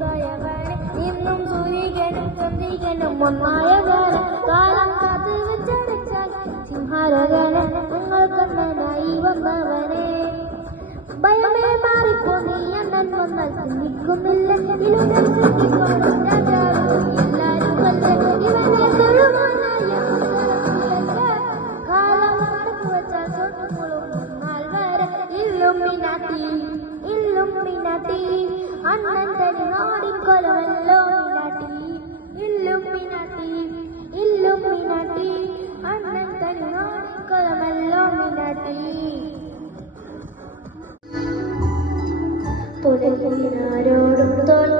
துயவனே இன்னும் சுழிகனும் சந்திகனும் உன்மாயகன காலம் காத்து வச்சடைச்சாய் சிம்ஹாரகன உங்கள் கண்ணனாய் வந்தவனே. பயமே மாறிப்போ நீ அண்ணன் வந்தால் சிந்திக்குமில்லை இலுடன் சிந்திக்கோடும் ராஜாவும் எல்லாரும் வல்ல இவனே பெருமானாய் காலம் நடக்கு வச்சால் சொன்ன முழு வர. இல்லும் மினாட்டி இல்லும் மினாட்டி. അണ്ണൻ തനി നാടിൻ കൊലവല്ലോ മിനാട്ടി ഇല്ലും മിനാട്ടി ഇല്ലും മിനാട്ടി. അണ്ണൻ തനി നാടിൻ കൊലമല്ലോ മിനാട്ടി പുലരിനാരോടും തോൽക്കാം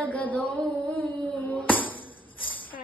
जगदो